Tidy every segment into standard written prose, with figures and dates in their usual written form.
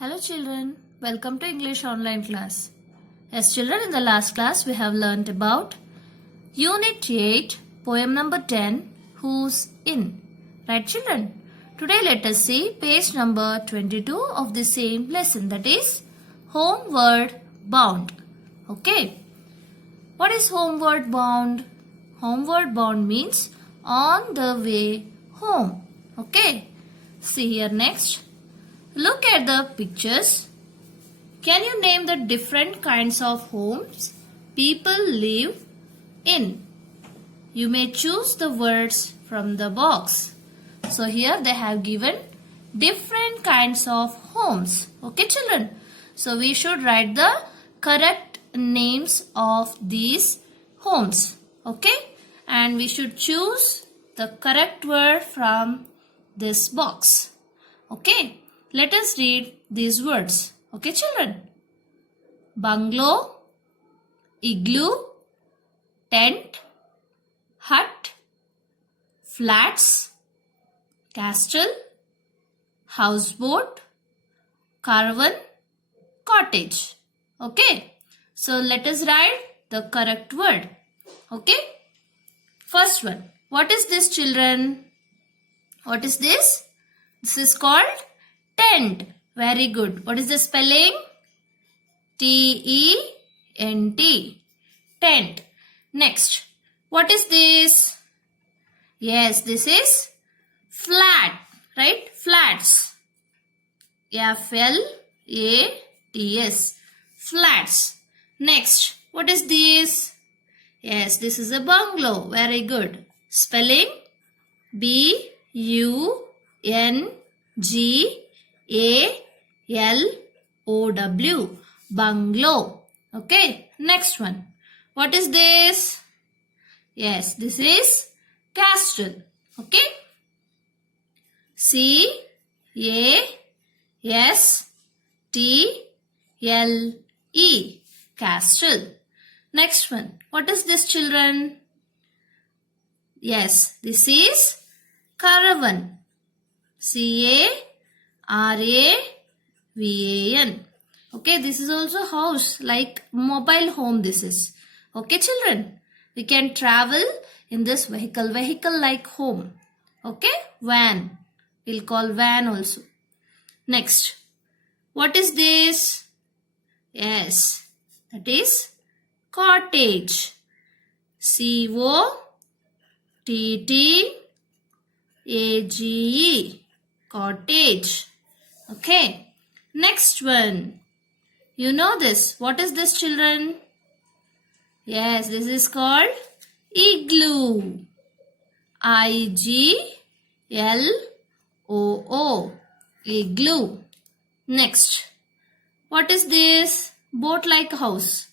Hello children, welcome to English online class. As children, in the last class we have learnt about Unit 8, poem number 10, Who's In? Right children? Today let us see page number 22 of the same lesson, that is Homeward Bound. Okay. What is homeward bound? Homeward bound means on the way home. Okay. See here next. Look at the pictures. Can you name the different kinds of homes people live in? You may choose the words from the box. So here they have given different kinds of homes. Okay children? So we should write the correct names of these homes. Okay? And we should choose the correct word from this box. Okay? Let us read these words. Okay children? Bungalow, igloo, tent, hut, flats, castle, houseboat, caravan, cottage. Okay? So let us write the correct word. Okay? First one. What is this children? What is this? This is called tent. Very good. What is the spelling? T-E-N-T. Tent. Next. What is this? Yes, this is flat. Right? Flats. F-L-A-T-S. Flats. Next. What is this? Yes, this is a bungalow. Very good. Spelling? B-U-N-G-A-L-O-W. Bungalow. Okay. Next one. What is this? Yes, this is castle. Okay. C-A-S-T-L-E. Castle. Next one. What is this children? Yes, this is caravan. C-A-R-A-V-A-N. Okay, this is also house, like mobile home this is. Okay children, we can travel in this vehicle like home. Okay, van. We'll call van also. Next, what is this? Yes, that is cottage. C-O-T-T-A-G-E. Cottage. Okay. Next one. You know this. What is this children? Yes, this is called igloo. I-G-L-O-O. Igloo. Next. What is this? Boat-like house.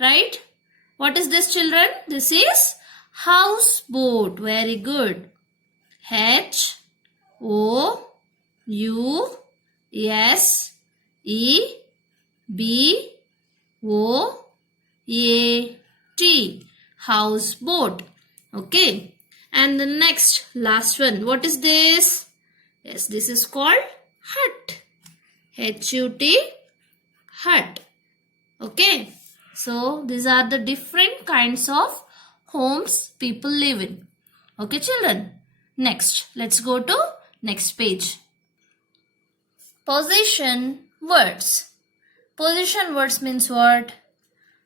Right? What is this children? This is houseboat. Very good. H-O-U-S-E-B-O-A-T. Houseboat. Okay. And the next, last one. What is this? Yes, this is called hut. H-U-T. Hut. Okay. So, these are the different kinds of homes people live in. Okay, children. Next, let's go to next page. Possession words. Possession words means what?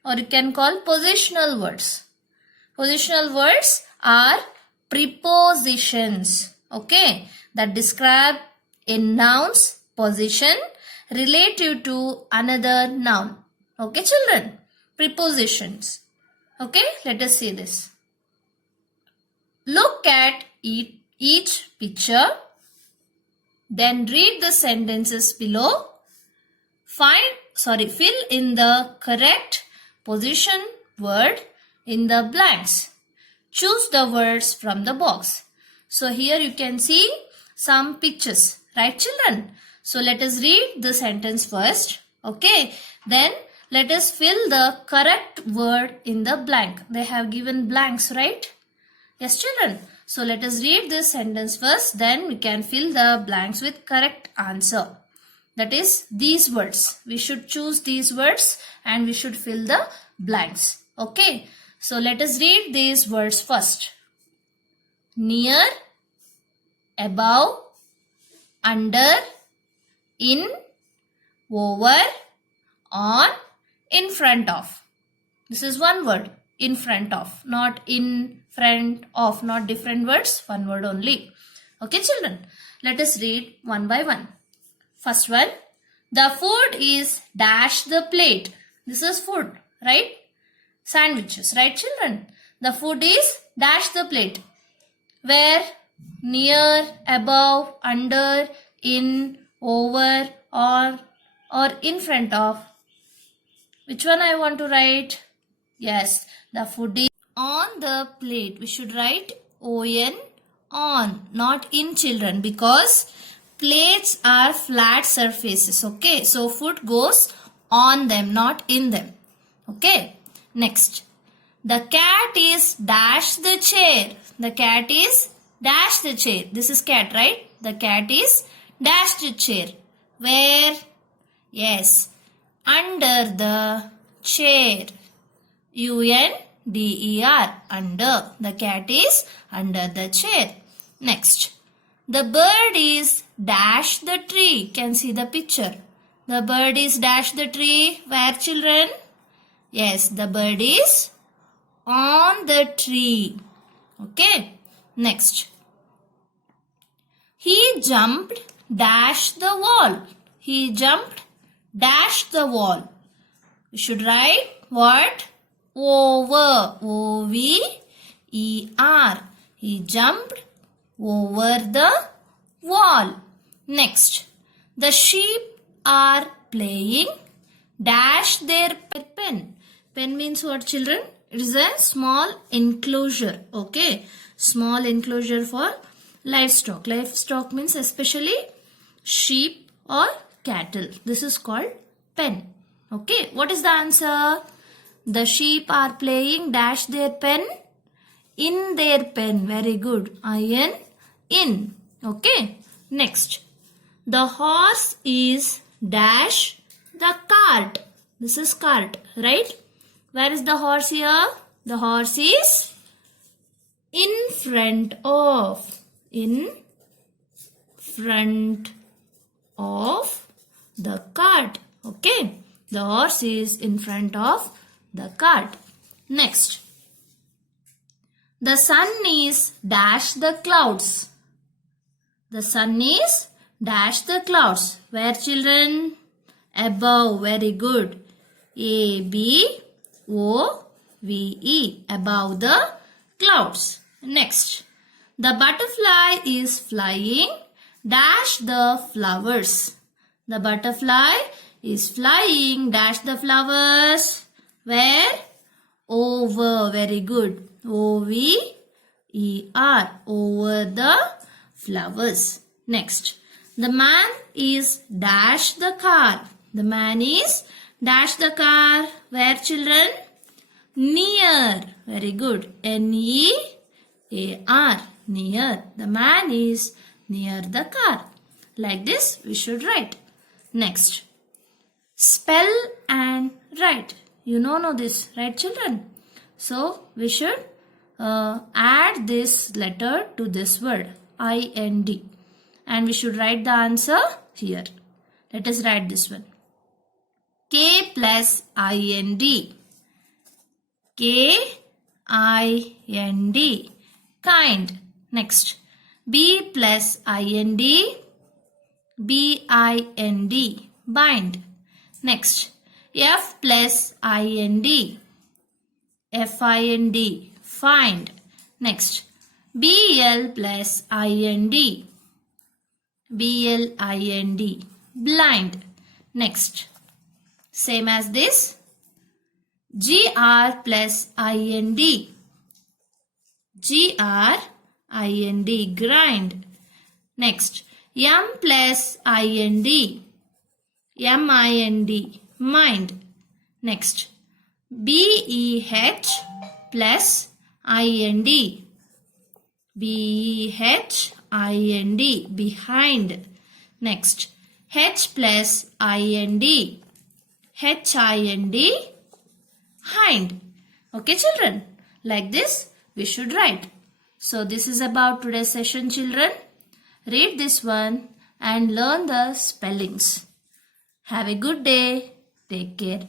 Or you can call positional words. Positional words are prepositions. Okay, that describe a noun's position relative to another noun. Okay, children. Prepositions. Okay, let us see this. Look at each picture. Then read the sentences below. Fill in the correct position word in the blanks. Choose the words from the box. So here you can see some pictures. Right children? So let us read the sentence first. Okay. Then let us fill the correct word in the blank. They have given blanks, right? Yes, children. So let us read this sentence first. Then we can fill the blanks with correct answer. That is these words. We should choose these words and we should fill the blanks. Okay. So let us read these words first. Near, above, under, in, over, on, in front of. This is one word, in front of, not in front of, not different words, one word only. Okay children, let us read one by one. First one, the food is dash the plate. This is food, right? Sandwiches, right children? The food is dash the plate. Where? Near, above, under, in, over, on, or in front of. Which one I want to write? Yes, the food is on the plate. We should write on, on, not in children, because plates are flat surfaces. Okay, so food goes on them, not in them. Okay, next. The cat is dash the chair. The cat is dash the chair. This is cat, right? The cat is dash the chair. Where? Yes, under the chair. U-N-D-E-R, under. The cat is under the chair. Next. The bird is dash the tree. Can see the picture. The bird is dash the tree. Where children? Yes, the bird is on the tree. Okay. Next. He jumped dash the wall. He jumped dash the wall. We should write what? Over. O-V-E-R. He jumped over the wall. Next. The sheep are playing dash their pen. Pen means what children? It is a small enclosure. Okay. Small enclosure for livestock. Livestock means especially sheep or cattle. This is called pen. Okay. What is the answer? The sheep are playing dash their pen in their pen. Very good. I-N, in. Okay. Next. The horse is dash the cart. This is cart, right? Where is the horse here? The horse is in front of. In front of the cart. Okay. The horse is in front of the cart. Next. The sun is dash the clouds. The sun is dash the clouds. Where children? Above. Very good. A-B-O-V-E. Above the clouds. Next. The butterfly is flying dash the flowers. The butterfly is flying dash the flowers. Where? Over. Very good. O-V-E-R. Over the flowers. Next. The man is dash the car. The man is dash the car. Where children? Near. Very good. N-E-A-R. Near. The man is near the car. Like this we should write. Next. Spell and write. You know this, right children? So we should add this letter to this word. I-N-D. And we should write the answer here. Let us write this one. K plus I-N-D. K-I-N-D. Kind. Next. B plus I-N-D. B-I-N-D. Bind. Next. F plus I-N-D. F-I-N-D. Find. Next. B-L plus I-N-D. B-L-I-N-D. Blind. Next. Same as this. G-R plus I-N-D. G-R-I-N-D. Grind. Next. M plus I-N-D. M-I-N-D. Mind. Next. B-E-H plus I-N-D. B-E-H I-N-D. Behind. Next. H plus IND. HIND, hind. Okay, children. Like this, we should write. So, this is about today's session, children. Read this one and learn the spellings. Have a good day. Take care.